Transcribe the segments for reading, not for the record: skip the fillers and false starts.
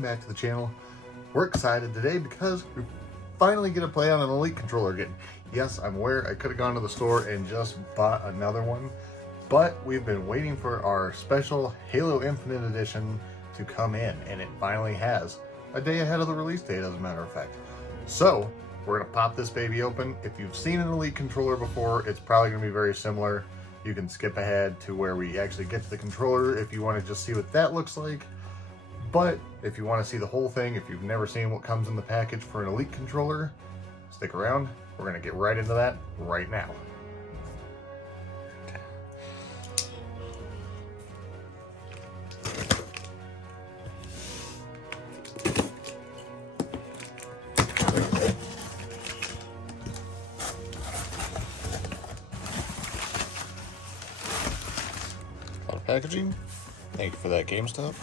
welcome back to the channel. We're excited today because we finally get to play on an Elite controller again. Yes, I'm aware I could have gone to the store and just bought another one, but we've been waiting for our special Halo Infinite Edition to come in, and it finally has. A day ahead of the release date, as a matter of fact. So, we're gonna pop this baby open. If you've seen an Elite controller before, it's probably gonna be very similar. You can skip ahead to where we actually get to the controller if you want to just see what that looks like. But if you want to see the whole thing, if you've never seen what comes in the package for an Elite controller, stick around. We're going to get right into that right now. A lot of packaging. Thank you for that, GameStop.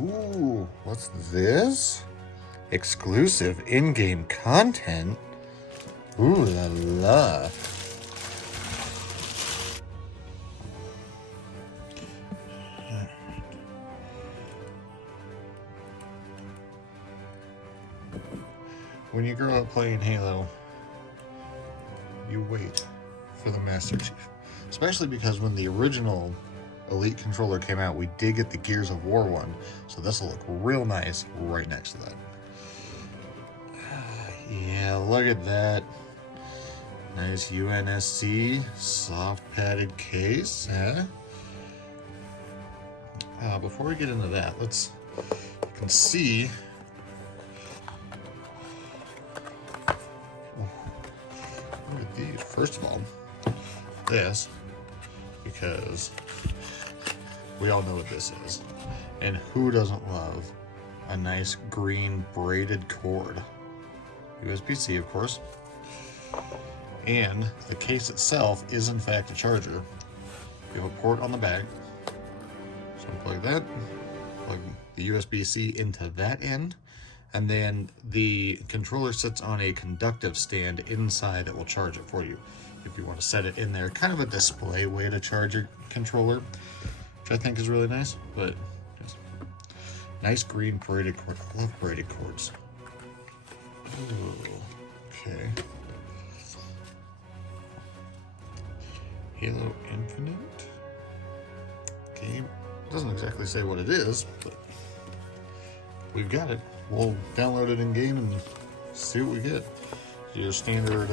Ooh, what's this? Exclusive in-game content? Ooh la la. When you grow up playing Halo, you wait for the Master Chief. Especially because when the original Elite controller came out, we did get the Gears of War one, so this will look real nice right next to that. Yeah, look at that. Nice UNSC soft padded case, huh? Before we get into that, you can see look at these. First of all, this, because we all know what this is. And who doesn't love a nice green braided cord? USB-C, of course. And the case itself is in fact a charger. We have a port on the back. So plug that, plug the USB-C into that end, and then the controller sits on a conductive stand inside that will charge it for you. If you want to set it in there, kind of a display way to charge your controller, which I think is really nice, but just nice green braided cord. I love braided cords. Ooh, okay. Halo Infinite game. Doesn't exactly say what it is, but we've got it. We'll download it in game and see what we get. Your standard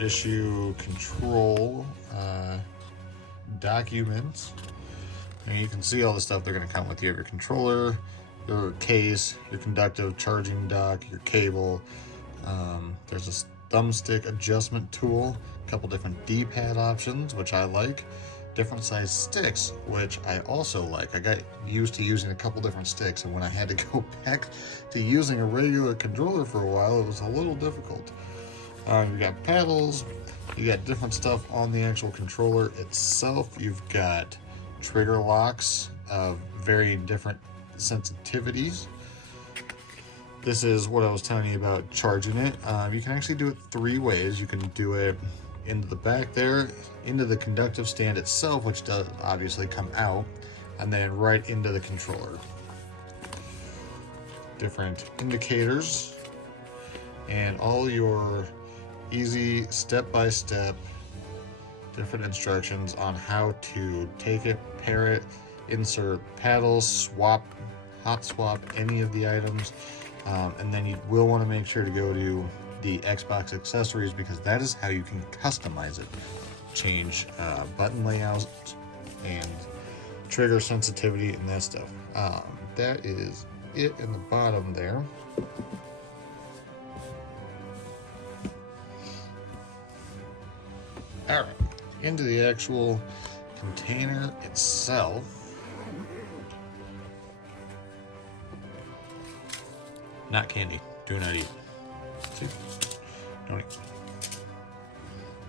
issue control documents, and you can see all the stuff they're going to come with. You have your controller, your case, your conductive charging dock, your cable. There's a thumbstick adjustment tool, a couple different D-pad options, which I like, different size sticks, which I also like. I got used to using a couple different sticks, and when I had to go back to using a regular controller for a while, it was a little difficult. You got paddles, you got different stuff on the actual controller itself. You've got trigger locks of varying different sensitivities. This is what I was telling you about charging it. You can actually do it three ways. You can do it into the back there, into the conductive stand itself, which does obviously come out, and then right into the controller. Different indicators and all your easy step-by-step different instructions on how to take it, pair it, insert paddles, swap, hot swap any of the items, and then you will want to make sure to go to the Xbox accessories, because that is how you can customize it. Change button layouts and trigger sensitivity and that stuff. That is it in the bottom there. All right, into the actual container itself. Not candy. Do not eat. See? Don't eat.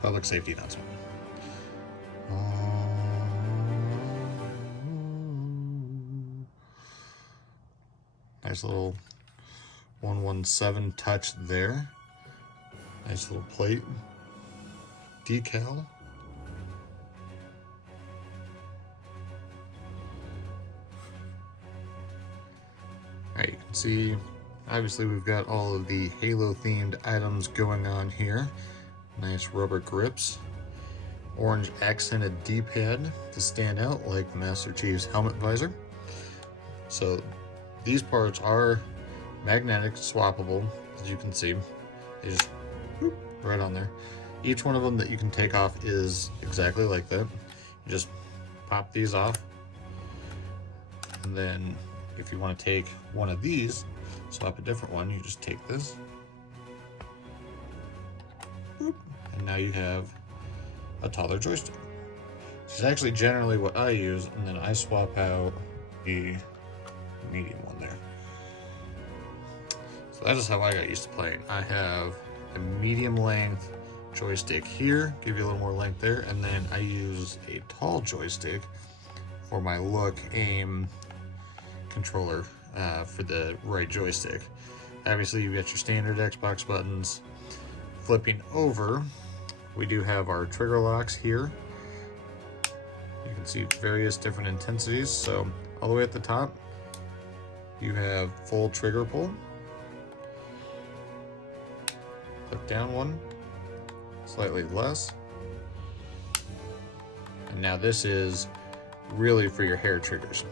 Public safety announcement. Nice little 117 touch there. Nice little plate. Decal. Alright, you can see, obviously we've got all of the Halo themed items going on here. Nice rubber grips. Orange accented D-pad to stand out like the Master Chief's helmet visor. So these parts are magnetic, swappable, as you can see. They just whoop, right on there. Each one of them that you can take off is exactly like that. You just pop these off, and then if you want to take one of these, swap a different one, you just take this, whoop, and now you have a taller joystick. This is actually generally what I use, and then I swap out the medium one there. So that is how I got used to playing. I have a medium length joystick here, give you a little more length there, and then I use a tall joystick for my look, aim, controller for the right joystick. Obviously you've got your standard Xbox buttons. Flipping over, we do have our trigger locks here. You can see various different intensities. So all the way at the top, you have full trigger pull. Click down one, slightly less. And now this is really for your hair triggers.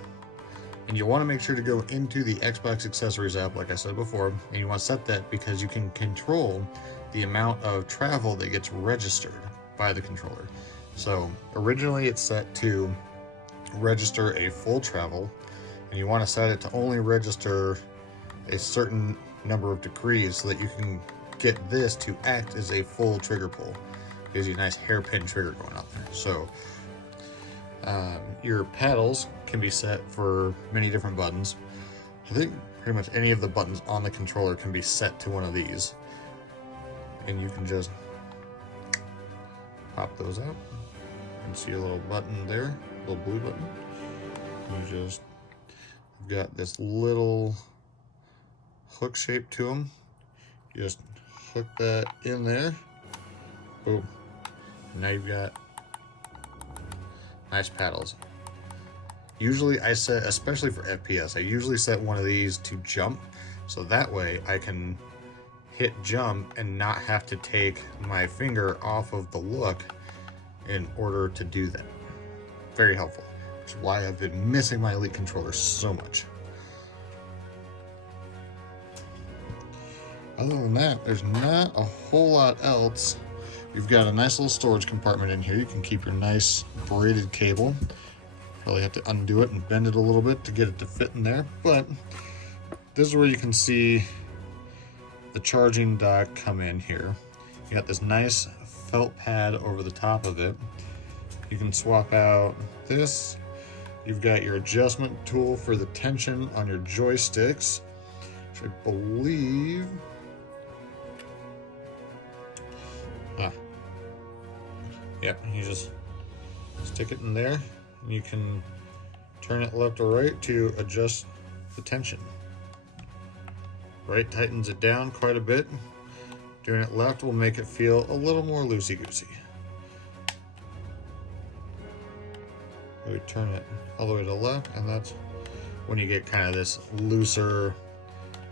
And you want to make sure to go into the Xbox accessories app, like I said before, and you want to set that because you can control the amount of travel that gets registered by the controller. So originally it's set to register a full travel, and you want to set it to only register a certain number of degrees so that you can get this to act as a full trigger pull. Gives you a nice hairpin trigger going out there. So your paddles can be set for many different buttons. I think pretty much any of the buttons on the controller can be set to one of these. And you can just pop those out. You can see a little button there, a little blue button. You just you've got this little hook shape to them. You just hook that in there. Boom. And now you've got nice paddles. Usually I set, especially for FPS, I usually set one of these to jump, so that way I can hit jump and not have to take my finger off of the look in order to do that. Very helpful, which is why I've been missing my Elite controller so much. Other than that, there's not a whole lot else. You've got a nice little storage compartment in here. You can keep your nice braided cable. Probably have to undo it and bend it a little bit to get it to fit in there, but this is where you can see the charging dock come in here. You got this nice felt pad over the top of it. You can swap out this. You've got your adjustment tool for the tension on your joysticks, which I believe yep, you just stick it in there and you can turn it left or right to adjust the tension. Right tightens it down quite a bit. Doing it left will make it feel a little more loosey-goosey. We turn it all the way to the left, and that's when you get kind of this looser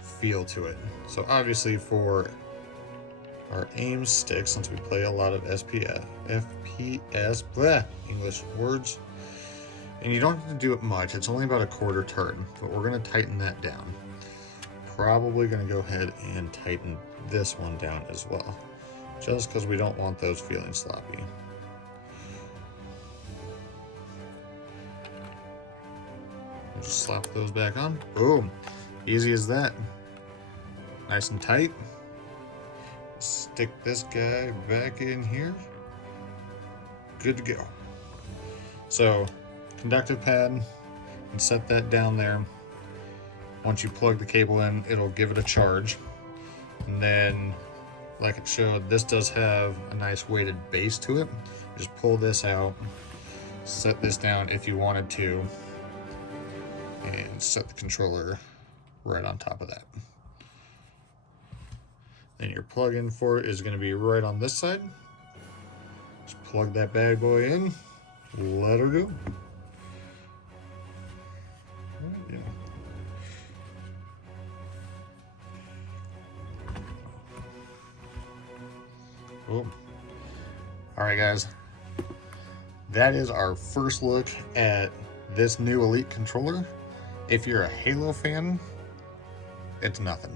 feel to it. So obviously for our aim stick, since we play a lot of FPS, English words, and you don't have to do it much, it's only about a quarter turn, but we're going to tighten that down. Probably going to go ahead and tighten this one down as well, just because we don't want those feeling sloppy. We'll just slap those back on. Boom! Easy as that. Nice and tight. Stick this guy back in here. Good to go. So, conductive pad, and set that down there. Once you plug the cable in, it'll give it a charge. And then, like it showed, this does have a nice weighted base to it. Just pull this out, set this down if you wanted to, and set the controller right on top of that. Then your plug-in for it is going to be right on this side. Just plug that bad boy in, let her go. Yeah. Boom. All right, guys. That is our first look at this new Elite controller. If you're a Halo fan, it's nothing.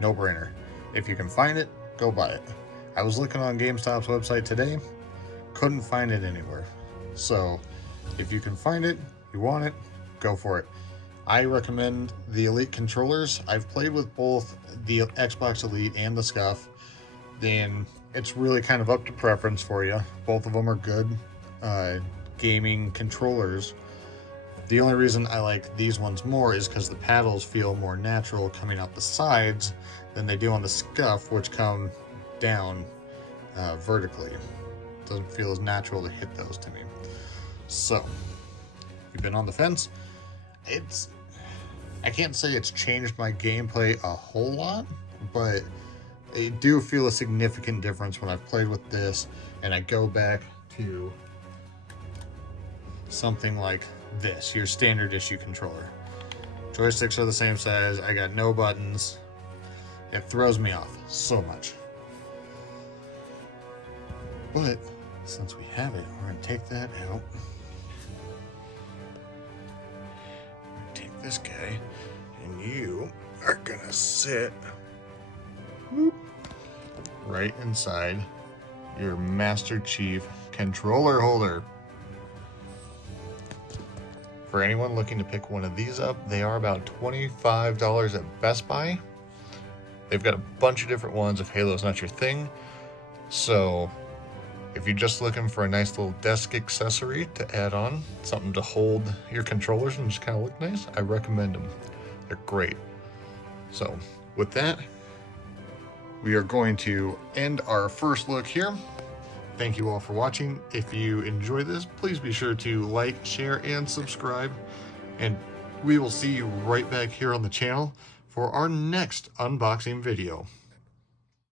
No brainer. If you can find it, go buy it. I was looking on GameStop's website today, couldn't find it anywhere. So if you can find it, you want it, go for it. I recommend the Elite controllers. I've played with both the Xbox Elite and the Scuff. Then it's really kind of up to preference for you. Both of them are good gaming controllers. The only reason I like these ones more is because the paddles feel more natural coming out the sides than they do on the Scuff, which come down vertically. Doesn't feel as natural to hit those to me. So, if you've been on the fence, I can't say it's changed my gameplay a whole lot, but I do feel a significant difference when I've played with this and I go back to something like this, your standard issue controller. Joysticks are the same size, I got no buttons. It throws me off so much. But since we have it, we're gonna take that out. Take this guy, and you are gonna sit right inside your Master Chief controller holder. For anyone looking to pick one of these up, they are about $25 at Best Buy. They've got a bunch of different ones if Halo's not your thing. So if you're just looking for a nice little desk accessory to add on, something to hold your controllers and just kind of look nice, I recommend them. They're great. So with that, we are going to end our first look here. Thank you all for watching. If you enjoy this, please be sure to like, share, and subscribe. And we will see you right back here on the channel for our next unboxing video.